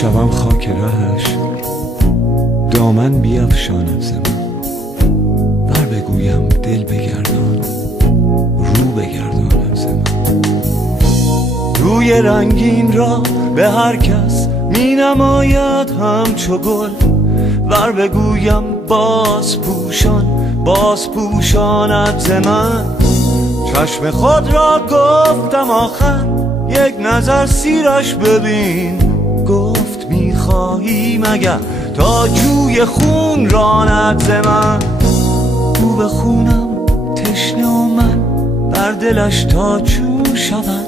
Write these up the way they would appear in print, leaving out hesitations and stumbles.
شوم خاک رهش، دامن بیفشاند ز من. ور بگویم دل بگردان، رو بگرداند ز من. روی رنگین را به هر کس می نماید همچو گل. ور بگویم باز پوشاند ز من. چشم خود را گفتم آخر، یک نظر سیرش ببین. گفت میخواهی مگر تا جوی خون راند ز من. او به خونم تشنه و من بر دلش تا چون شود.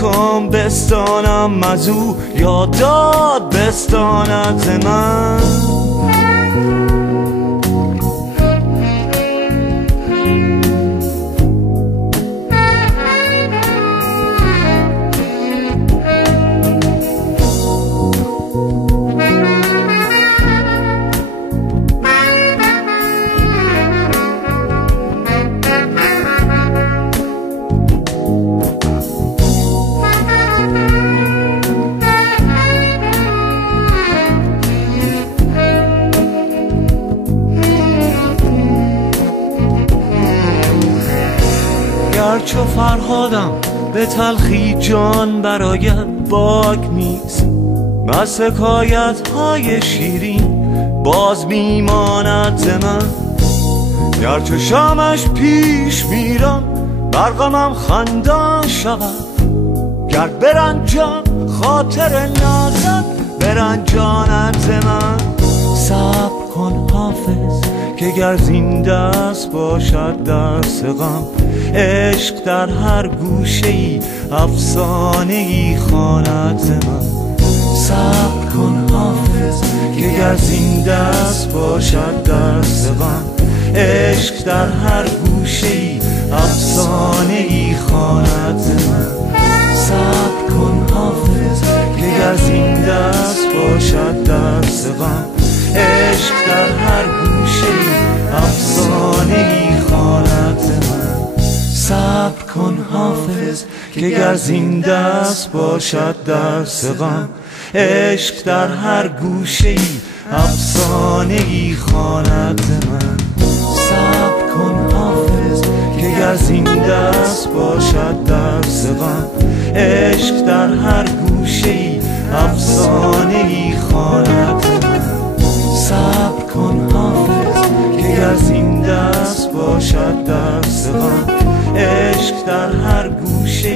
کام بستانم ازو یا داد بستاند ز من. گرچه فرهادم به تلخی جان براید باک نیست. بس حکایت های شیرین باز میماند ز من. گرچه شامش پیش میرم بر غمم خندان شود. گر برنجم خاطر نازت برنجاند ز من. صبر کن حافظ که گر زنده است باشد دست غم. عشق در هر گوشه ای افسانه ای خواند ز من. صبر کن حافظ که گر زنده است باشد دست غم. عشق در هر گوشه ای افسانه ای خواند ز من. صبر کن حافظ که گر زنده است باشد دست غم. عشق در هر گوشه ای افسانه ای خواند ز من. صبر کن حافظ که گر زنده است باشد دست غم. عشق در هر گوشه ای افسانه ای خواند ز من. صبر کن حافظ که گر زنده است باشد دست غم. عشق در هر گوشه ای افسانه ای خواند ز من. صبر کن حافظ که گر زنده است باشد دست غم. عشق در هر گوشه